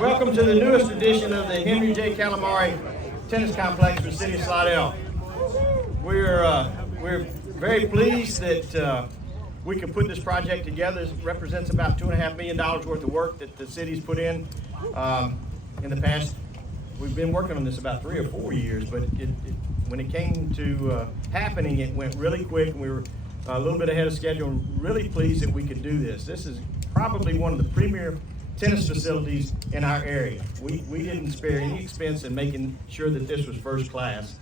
Welcome to the newest edition of the Henry J. Calamari Tennis Complex for the City of Slidell. We're very pleased that we can put this project together. It represents about $2.5 million worth of work that the city's put in the past. We've been working on this about 3 or 4 years, but when it came to happening, it went really quick, and we were a little bit ahead of schedule. And really pleased that we could do this. This is probably one of the premier tennis facilities in our area. We didn't spare any expense in making sure that this was first class.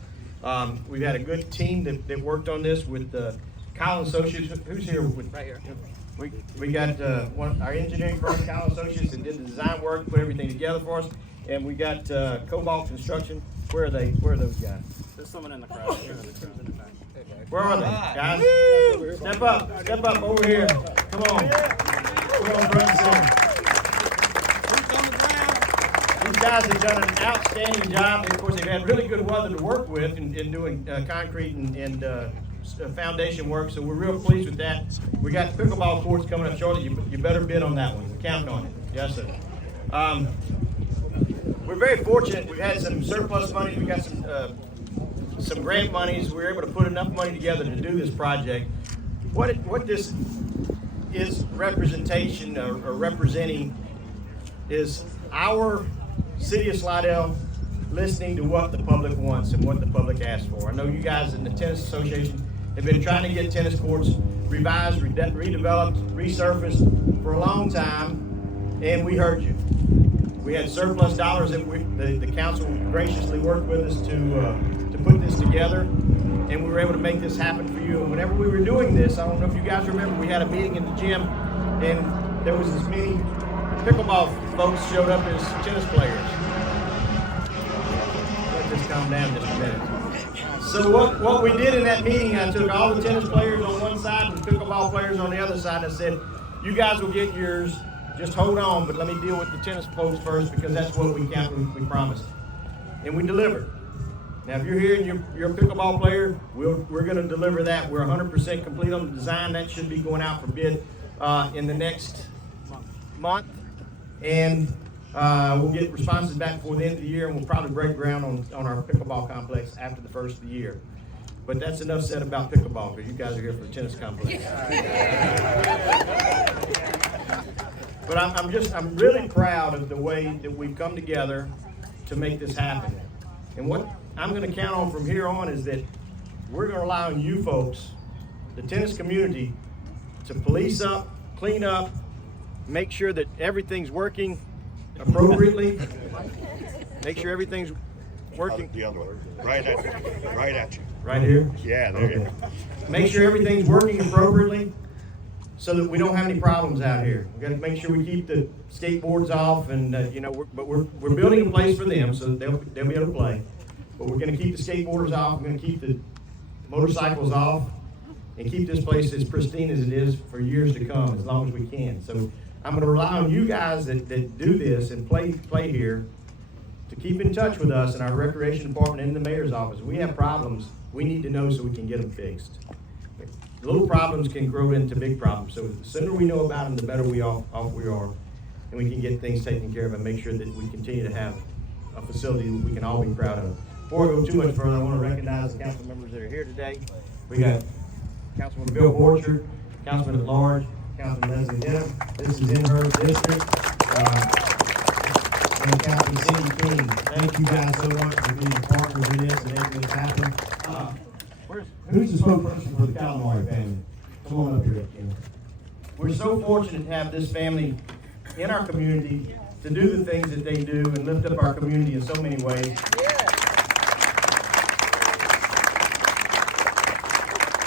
We've had a good team that worked on this with Cobalt Associates. Who's here? Right here. We got our engineering firm, Cobalt Associates, that did the design work, put everything together for us, and we got Cobalt Construction. Where are they? Where are those guys? There's someone in the crowd. Where are they, guys? Step up over here. Come on. Come on, brother. These guys have done an outstanding job. Of course, they've had really good weather to work with in doing concrete and foundation work, so we're real pleased with that. We got pickleball courts coming up shortly. You better bid on that one. Count on it. Yes, sir. We're very fortunate. We've had some surplus money. We got some grant monies. We were able to put enough money together to do this project. What this is representation or representing is our City of Slidell listening to what the public wants and what the public asks for. I know you guys in the Tennis Association have been trying to get tennis courts revised, redeveloped, resurfaced for a long time, and we heard you. We had surplus dollars that the council graciously worked with us to put this together, and we were able to make this happen for you. And whenever we were doing this, I don't know if you guys remember, we had a meeting in the gym, and there was this many pickleball folks showed up as tennis players. Let this calm down just a minute. So what we did in that meeting, I took all the tennis players on one side and pickleball players on the other side. I said, you guys will get yours. Just hold on, but let me deal with the tennis folks first, because that's what we promised. And we delivered. Now, if you're here and you're a pickleball player, we're going to deliver that. We're 100% complete on the design. That should be going out for bid in the next month. And we'll get responses back before the end of the year, and we'll probably break ground on our pickleball complex after the first of the year. But that's enough said about pickleball, because you guys are here for the tennis complex. But I'm really proud of the way that we've come together to make this happen. And what I'm going to count on from here on is that we're going to rely on you folks, the tennis community, to police up, clean up, make sure that everything's working appropriately. Make sure everything's working. The other way. Right at you. Right at you. Right here? Yeah, there you go. Make sure everything's working appropriately so that we don't have any problems out here. We've got to make sure we keep the skateboards off, and we're building a place for them so that they'll be able to play. But we're going to keep the skateboarders off. We're going to keep the motorcycles off, and keep this place as pristine as it is for years to come, as long as we can. So I'm going to rely on you guys that do this and play here to keep in touch with us in our recreation department and the mayor's office. If we have problems, we need to know so we can get them fixed. Little problems can grow into big problems. So the sooner we know about them, the better we are, and we can get things taken care of and make sure that we continue to have a facility that we can all be proud of. Before I go too much further, I want to recognize the council members that are here today. We got Councilman Bill Borchard, Councilman at Large, Councilman Leslie Denham. This is in her district. And Councilman Cindy King. Thank you guys so much for being partners in this and making this happen. Who's the spokesperson for the Calamari family? Come on up here, Ken. We're so fortunate to have this family in our community to do the things that they do and lift up our community in so many ways.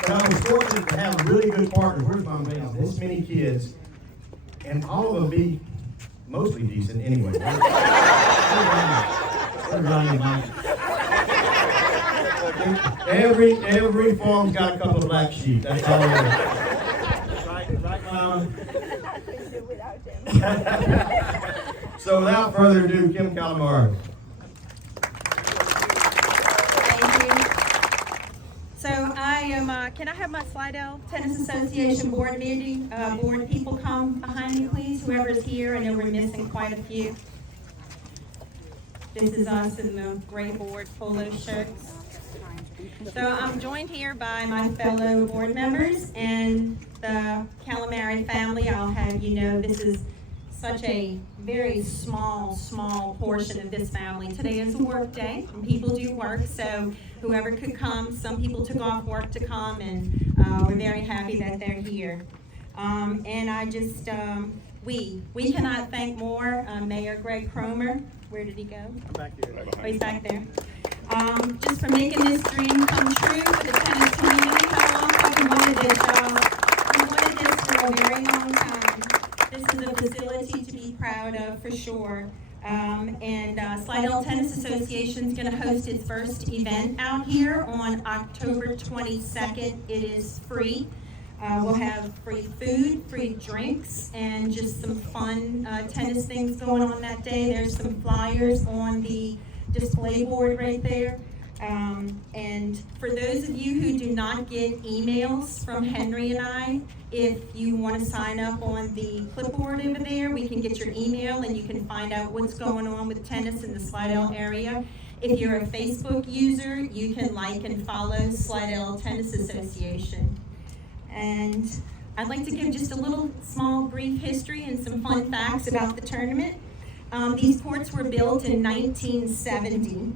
But I was fortunate to have a really good partner. Where's my man? This many kids, and all of them be mostly decent anyway. Every form's got a couple of black sheep. That's all it is. Right, So without further ado, Kim Calamari. So can I have my Slidell Tennis Association board meeting, board people come behind me, please? Whoever's here, I know we're missing quite a few. This is us in the gray board polo shirts. So I'm joined here by my fellow board members and the Calamari family. I'll have you know this is such a very small portion of this family. Today is a work day, and people do work, so whoever could come, some people took off work to come, and we're very happy that they're here. And I just, we cannot thank more Mayor Greg Cromer. Where did he go? I'm back here. Oh, he's back there. Just for making this dream come true for the tennis community. How long have we wanted this, y'all? We wanted this for a very long time. This is a facility to be proud of, for sure. Slidell Tennis Association is going to host its first event out here on October 22nd. It is free. We'll have free food, free drinks, and just some fun tennis things going on that day. There's some flyers on the display board right there. And for those of you who do not get emails from Henry and I, if you want to sign up on the clipboard over there, we can get your email and you can find out what's going on with tennis in the Slidell area. If you're a Facebook user, you can like and follow Slidell Tennis Association. And I'd like to give just a little small brief history and some fun facts about the tournament. These courts were built in 1970.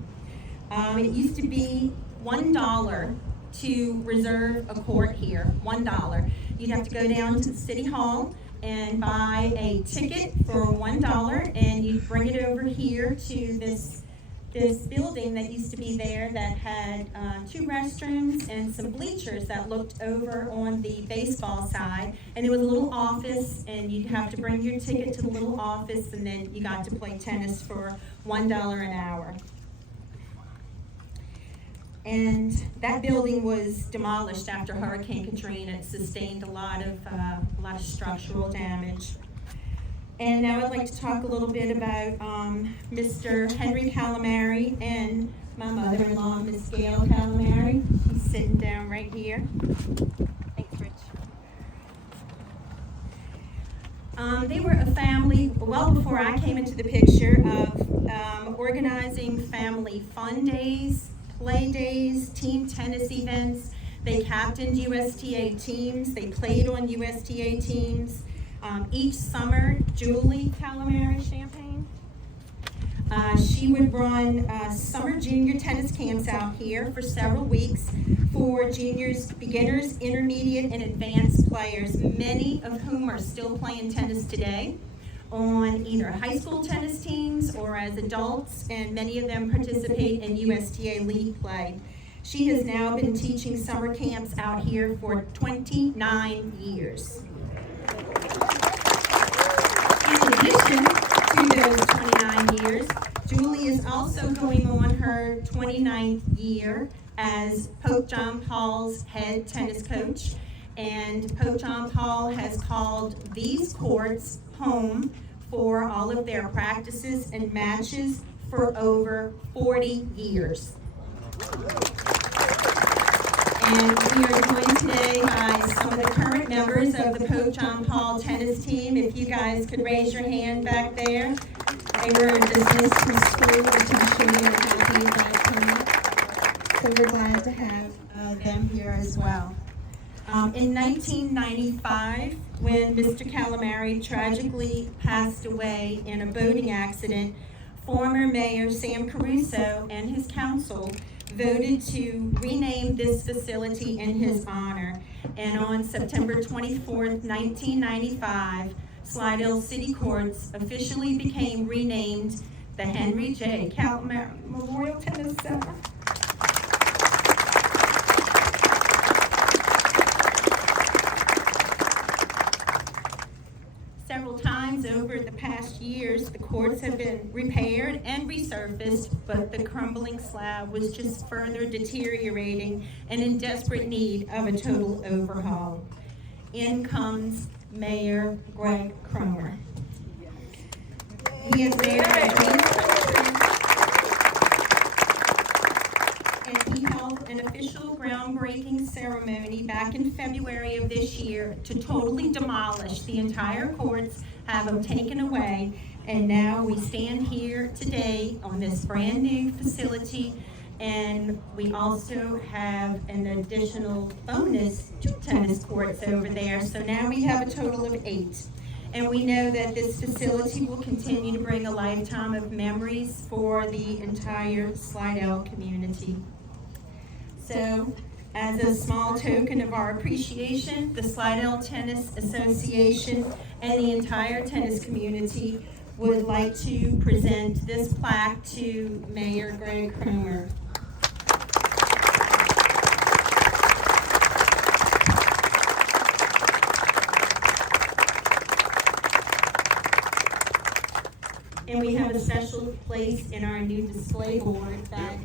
It used to be $1 to reserve a court here, $1. You'd have to go down to the city hall and buy a ticket for $1, and you'd bring it over here to this building that used to be there that had 2 restrooms and some bleachers that looked over on the baseball side. And it was a little office, and you'd have to bring your ticket to the little office, and then you got to play tennis for $1 an hour. And that building was demolished after Hurricane Katrina. It sustained a lot of structural damage. And now I'd like to talk a little bit about Mr. Henry Calamari and my mother-in-law, Miss Gail Calamari. She's sitting down right here. Thanks, Rich. They were a family, well before I came into the picture, of organizing family fun days, play days, team tennis events. They captained USTA teams. They played on USTA teams. Each summer, Julie Calamari Champagne, she would run summer junior tennis camps out here for several weeks for juniors, beginners, intermediate, and advanced players, many of whom are still playing tennis today on either high school tennis teams or as adults, and many of them participate in USTA league play. She has now been teaching summer camps out here for 29 years. In addition to those 29 years, Julie is also going on her 29th year as Pope John Paul's head tennis coach. And Pope John Paul has called these courts home for all of their practices and matches for over 40 years. And we are joined today by some of the current members of the Pope John Paul tennis team. If you guys could raise your hand back there. They were dismissed from school, which I'm sure you're happy about tonight. So we're glad to have them here as well. In 1995, when Mr. Calamari tragically passed away in a boating accident, former Mayor Sam Caruso and his council voted to rename this facility in his honor. And on September 24th, 1995, Slidell City Courts officially became renamed the Henry J. Calamari Memorial Tennis Center. Several times over the past years, the courts have been repaired and resurfaced, but the crumbling slab was just further deteriorating and in desperate need of a total overhaul. In comes Mayor Greg Cromer. He is there and he helped an official groundbreaking ceremony back in February of this year to totally demolish the entire courts, have them taken away, and now we stand here today on this brand new facility, and we also have an additional bonus 2 tennis courts over there, so now we have a total of 8. And we know that this facility will continue to bring a lifetime of memories for the entire Slidell community. So, as a small token of our appreciation, the Slidell Tennis Association and the entire tennis community would like to present this plaque to Mayor Greg Cromer. And we have a special place in our new display board that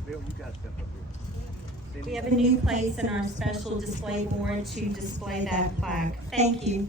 we have a new place in our special display board to display that plaque. Thank you.